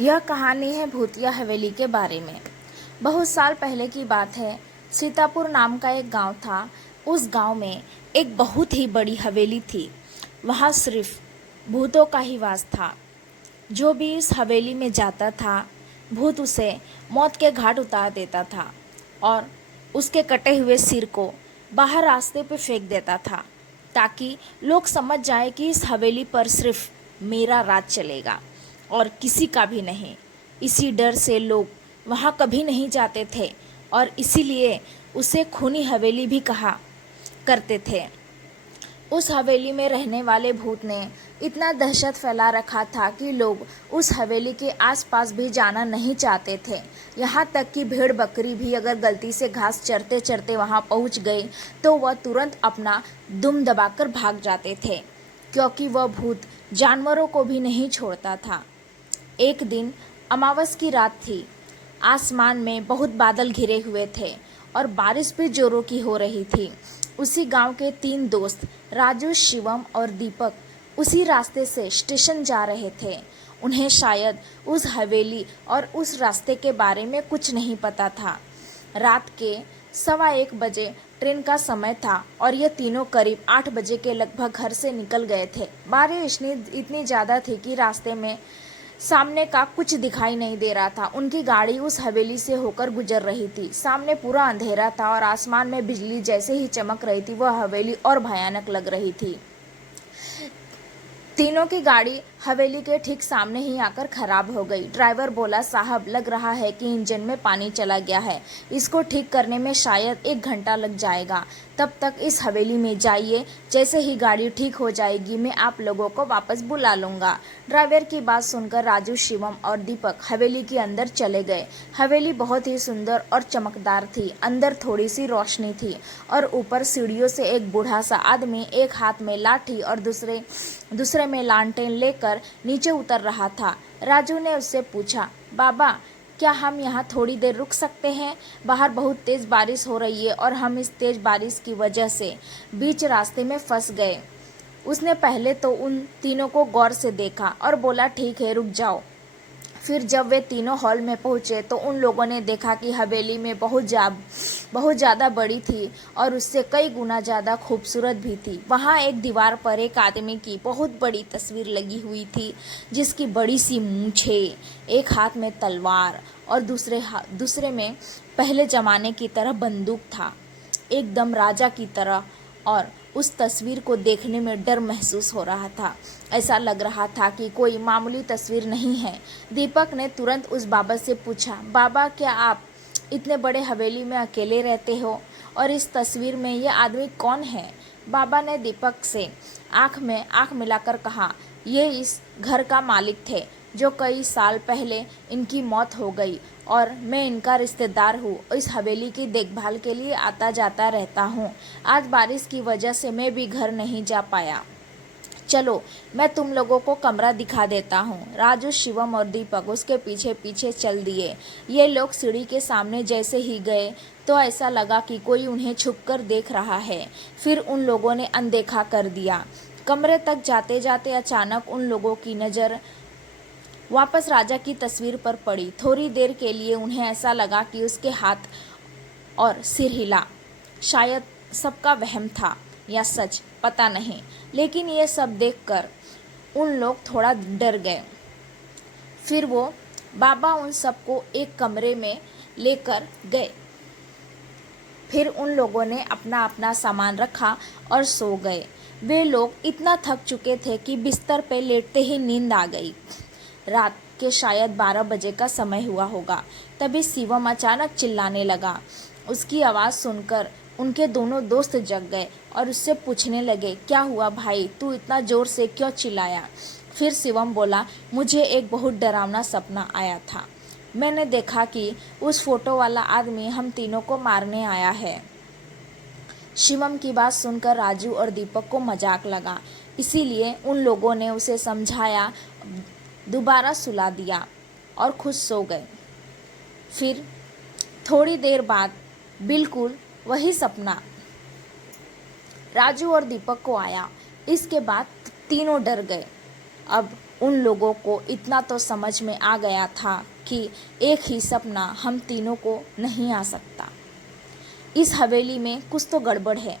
यह कहानी है भूतिया हवेली के बारे में। बहुत साल पहले की बात है। सीतापुर नाम का एक गांव था। उस गांव में एक बहुत ही बड़ी हवेली थी। वहां सिर्फ भूतों का ही वास था। जो भी इस हवेली में जाता था, भूत उसे मौत के घाट उतार देता था और उसके कटे हुए सिर को बाहर रास्ते पे फेंक देता था, ताकि लोग समझ जाए कि इस हवेली पर सिर्फ मेरा राज चलेगा और किसी का भी नहीं। इसी डर से लोग वहाँ कभी नहीं जाते थे और इसीलिए उसे खूनी हवेली भी कहा करते थे। उस हवेली में रहने वाले भूत ने इतना दहशत फैला रखा था कि लोग उस हवेली के आसपास भी जाना नहीं चाहते थे। यहाँ तक कि भेड़ बकरी भी अगर गलती से घास चरते चरते वहाँ पहुँच गई तो वह तुरंत अपना दुम दबाकर भाग जाते थे, क्योंकि वह भूत जानवरों को भी नहीं छोड़ता था। एक दिन अमावस की रात थी। आसमान में बहुत बादल घिरे हुए थे और बारिश भी जोरों की हो रही थी। उसी गांव के 3 दोस्त राजू, शिवम और दीपक उसी रास्ते से स्टेशन जा रहे थे। उन्हें शायद उस हवेली और उस रास्ते के बारे में कुछ नहीं पता था। रात के 1:15 बजे ट्रेन का समय था और ये तीनों करीब 8 बजे के लगभग घर से निकल गए थे। बारिश इतनी ज़्यादा थी कि रास्ते में सामने का कुछ दिखाई नहीं दे रहा था। उनकी गाड़ी उस हवेली से होकर गुजर रही थी। सामने पूरा अंधेरा था और आसमान में बिजली जैसे ही चमक रही थी, वह हवेली और भयानक लग रही थी। तीनों की गाड़ी हवेली के ठीक सामने ही आकर खराब हो गई। ड्राइवर बोला, साहब लग रहा है कि इंजन में पानी चला गया है। इसको ठीक करने में शायद 1 घंटा लग जाएगा। तब तक इस हवेली में जाइए। जैसे ही गाड़ी ठीक हो जाएगी मैं आप लोगों को वापस बुला लूँगा। ड्राइवर की बात सुनकर राजू, शिवम और दीपक हवेली के अंदर चले गए। हवेली बहुत ही सुंदर और चमकदार थी। अंदर थोड़ी सी रोशनी थी और ऊपर सीढ़ियों से एक बूढ़ा सा आदमी एक हाथ में लाठी और दूसरे में लालटेन लेकर नीचे उतर रहा था। राजू ने उससे पूछा, बाबा क्या हम यहाँ थोड़ी देर रुक सकते हैं? बाहर बहुत तेज बारिश हो रही है और हम इस तेज बारिश की वजह से बीच रास्ते में फंस गए। उसने पहले तो उन तीनों को गौर से देखा और बोला, ठीक है रुक जाओ। फिर जब वे तीनों हॉल में पहुंचे तो उन लोगों ने देखा कि हवेली में बहुत ज़्यादा बड़ी थी और उससे कई गुना ज़्यादा खूबसूरत भी थी। वहाँ एक दीवार पर एक आदमी की बहुत बड़ी तस्वीर लगी हुई थी, जिसकी बड़ी सी मूंछें, एक हाथ में तलवार और दूसरे में पहले ज़माने की तरह बंदूक था, एकदम राजा की तरह। और उस तस्वीर को देखने में डर महसूस हो रहा था। ऐसा लग रहा था कि कोई मामूली तस्वीर नहीं है। दीपक ने तुरंत उस बाबा से पूछा, बाबा क्या आप इतने बड़े हवेली में अकेले रहते हो और इस तस्वीर में ये आदमी कौन है? बाबा ने दीपक से आंख में आंख मिलाकर कहा, ये इस घर का मालिक थे जो कई साल पहले इनकी मौत हो गई और मैं इनका रिश्तेदार हूँ। इस हवेली की देखभाल के लिए आता जाता रहता हूँ। आज बारिश की वजह से मैं भी घर नहीं जा पाया। चलो मैं तुम लोगों को कमरा दिखा देता हूँ। राजू, शिवम और दीपक उसके पीछे पीछे चल दिए। ये लोग सीढ़ी के सामने जैसे ही गए तो ऐसा लगा कि कोई उन्हें छुपकर देख रहा है। फिर उन लोगों ने अनदेखा कर दिया। कमरे तक जाते जाते अचानक उन लोगों की नज़र वापस राजा की तस्वीर पर पड़ी। थोड़ी देर के लिए उन्हें ऐसा लगा कि उसके हाथ और सिर हिला। शायद सबका वहम था या सच, पता नहीं। लेकिन ये सब देखकर उन लोग थोड़ा डर गए। फिर वो बाबा उन सबको एक कमरे में लेकर गए। फिर उन लोगों ने अपना अपना सामान रखा और सो गए। वे लोग इतना थक चुके थे कि बिस्तर पे लेटते ही नींद आ गई। रात के शायद 12 बजे का समय हुआ होगा। तभी शिवम अचानक चिल्लाने लगा। उसकी आवाज़ सुनकर उनके दोनों दोस्त जग गए और उससे पूछने लगे, क्या हुआ भाई, तू इतना ज़ोर से क्यों चिल्लाया? फिर शिवम बोला, मुझे एक बहुत डरावना सपना आया था। मैंने देखा कि उस फोटो वाला आदमी हम तीनों को मारने आया है। शिवम की बात सुनकर राजू और दीपक को मजाक लगा, इसीलिए उन लोगों ने उसे समझाया, दोबारा सुला दिया और खुद सो गए। फिर थोड़ी देर बाद बिल्कुल वही सपना राजू और दीपक को आया। इसके बाद तीनों डर गए अब उन लोगों को इतना तो समझ में आ गया था कि एक ही सपना हम तीनों को नहीं आ सकता। इस हवेली में कुछ तो गड़बड़ है,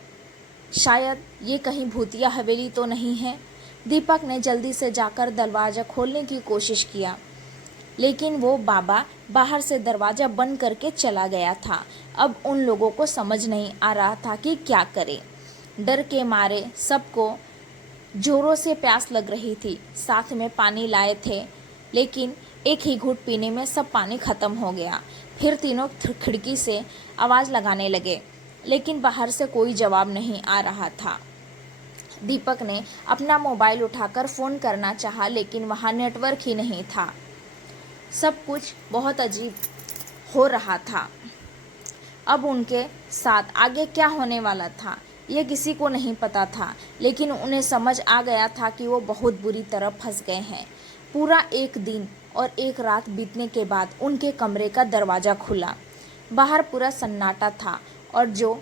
शायद ये कहीं भूतिया हवेली तो नहीं है। दीपक ने जल्दी से जाकर दरवाज़ा खोलने की कोशिश किया, लेकिन वो बाबा बाहर से दरवाज़ा बंद करके चला गया था। अब उन लोगों को समझ नहीं आ रहा था कि क्या करें। डर के मारे सबको जोरों से प्यास लग रही थी। साथ में पानी लाए थे, लेकिन एक ही घूंट पीने में सब पानी खत्म हो गया। फिर तीनों खिड़की से आवाज़ लगाने लगे, लेकिन बाहर से कोई जवाब नहीं आ रहा था। दीपक ने अपना मोबाइल उठाकर फ़ोन करना चाहा, लेकिन वहाँ नेटवर्क ही नहीं था। सब कुछ बहुत अजीब हो रहा था। अब उनके साथ आगे क्या होने वाला था ये किसी को नहीं पता था, लेकिन उन्हें समझ आ गया था कि वो बहुत बुरी तरह फंस गए हैं। पूरा एक दिन और एक रात बीतने के बाद उनके कमरे का दरवाज़ा खुला। बाहर पूरा सन्नाटा था और जो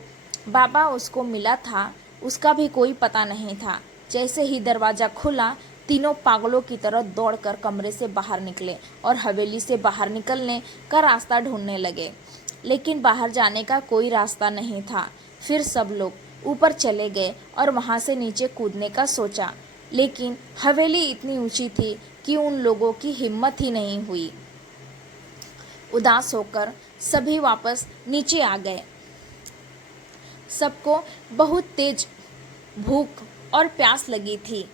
बाबा उसको मिला था उसका भी कोई पता नहीं था। जैसे ही दरवाज़ा खुला, तीनों पागलों की तरह दौड़कर कमरे से बाहर निकले और हवेली से बाहर निकलने का रास्ता ढूंढने लगे, लेकिन बाहर जाने का कोई रास्ता नहीं था। फिर सब लोग ऊपर चले गए और वहां से नीचे कूदने का सोचा, लेकिन हवेली इतनी ऊंची थी कि उन लोगों की हिम्मत ही नहीं हुई। उदास होकर सभी वापस नीचे आ गए। सबको बहुत तेज भूख और प्यास लगी थी।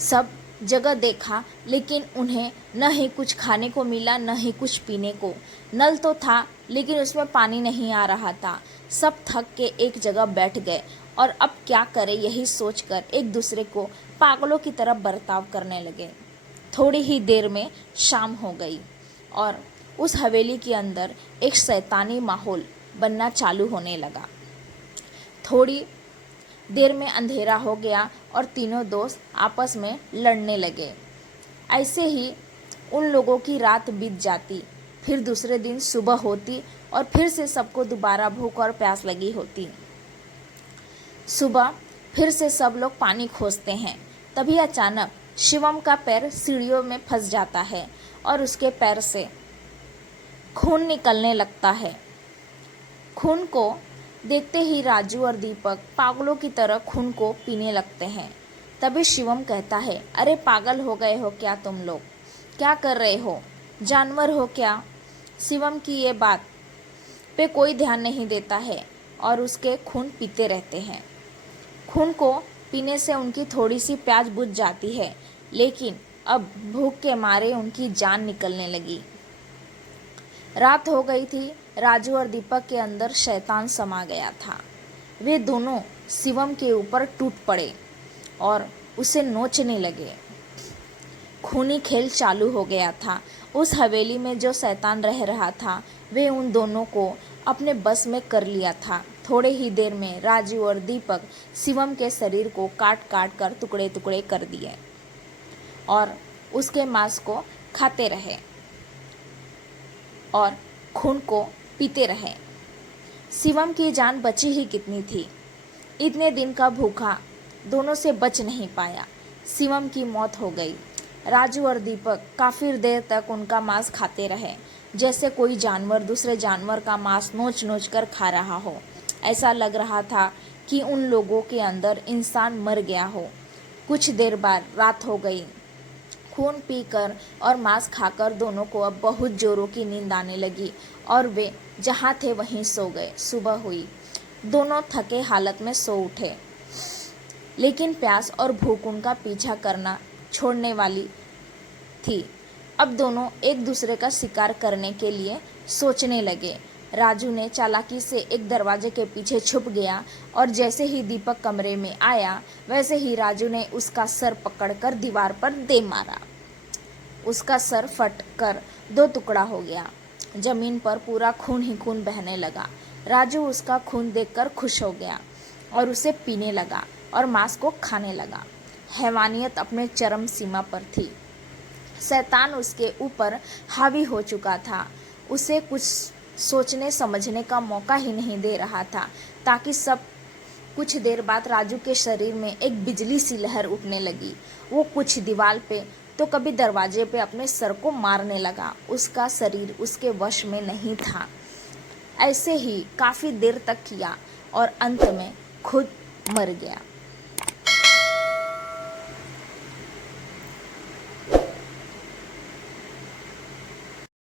सब जगह देखा, लेकिन उन्हें न ही कुछ खाने को मिला न ही कुछ पीने को। नल तो था, लेकिन उसमें पानी नहीं आ रहा था। सब थक के एक जगह बैठ गए और अब क्या करें यही सोचकर एक दूसरे को पागलों की तरह बर्ताव करने लगे। थोड़ी ही देर में शाम हो गई और उस हवेली के अंदर एक शैतानी माहौल बनना चालू होने लगा। थोड़ी देर में अंधेरा हो गया और तीनों दोस्त आपस में लड़ने लगे। ऐसे ही उन लोगों की रात बीत जाती। फिर दूसरे दिन सुबह होती और फिर से सबको दोबारा भूख और प्यास लगी होती। सुबह फिर से सब लोग पानी खोजते हैं। तभी अचानक शिवम का पैर सीढ़ियों में फंस जाता है और उसके पैर से खून निकलने लगता है। खून को देखते ही राजू और दीपक पागलों की तरह खून को पीने लगते हैं। तभी शिवम कहता है, अरे पागल हो गए हो क्या तुम लोग? क्या कर रहे हो? जानवर हो क्या? शिवम की ये बात पे कोई ध्यान नहीं देता है और उसके खून पीते रहते हैं। खून को पीने से उनकी थोड़ी सी प्यास बुझ जाती है, लेकिन अब भूख के मारे उनकी जान निकलने लगी। रात हो गई थी। राजू और दीपक के अंदर शैतान समा गया था। वे दोनों शिवम के ऊपर टूट पड़े और उसे नोचने लगे। खूनी खेल चालू हो गया था। उस हवेली में जो शैतान रह रहा था वे उन दोनों को अपने बस में कर लिया था। थोड़े ही देर में राजू और दीपक शिवम के शरीर को काट काट कर टुकड़े टुकड़े कर दिए और उसके मांस को खाते रहे और खून को पीते रहे। शिवम की जान बची ही कितनी थी। इतने दिन का भूखा दोनों से बच नहीं पाया। शिवम की मौत हो गई। राजू और दीपक काफ़ी देर तक उनका मांस खाते रहे, जैसे कोई जानवर दूसरे जानवर का मांस नोच नोच कर खा रहा हो। ऐसा लग रहा था कि उन लोगों के अंदर इंसान मर गया हो। कुछ देर बाद रात हो गई। खून पीकर और मांस खाकर दोनों को अब बहुत जोरों की नींद आने लगी और वे जहाँ थे वहीं सो गए। सुबह हुई। दोनों थके हालत में सो उठे, लेकिन प्यास और भूख उनका पीछा करना छोड़ने वाली थी। अब दोनों एक दूसरे का शिकार करने के लिए सोचने लगे। राजू ने चालाकी से एक दरवाजे के पीछे छुप गया और जैसे ही दीपक कमरे में आया वैसे ही राजू ने उसका सर पकड़कर दीवार पर दे मारा। उसका सर फट कर दो टुकड़ा हो गया। जमीन पर पूरा खून ही खून बहने लगा। राजू उसका खून देखकर खुश हो गया और उसे पीने लगा और मांस को खाने लगा। हैवानियत अपने चरम सीमा पर थी। शैतान उसके ऊपर हावी हो चुका था। उसे कुछ सोचने समझने का मौका ही नहीं दे रहा था, ताकि सब कुछ देर बाद राजू के शरीर में एक बिजली सी लहर उठने लगी। वो कुछ दीवार पे तो कभी दरवाजे पे अपने सर को मारने लगा। उसका शरीर उसके वश में नहीं था। ऐसे ही काफ़ी देर तक किया और अंत में खुद मर गया।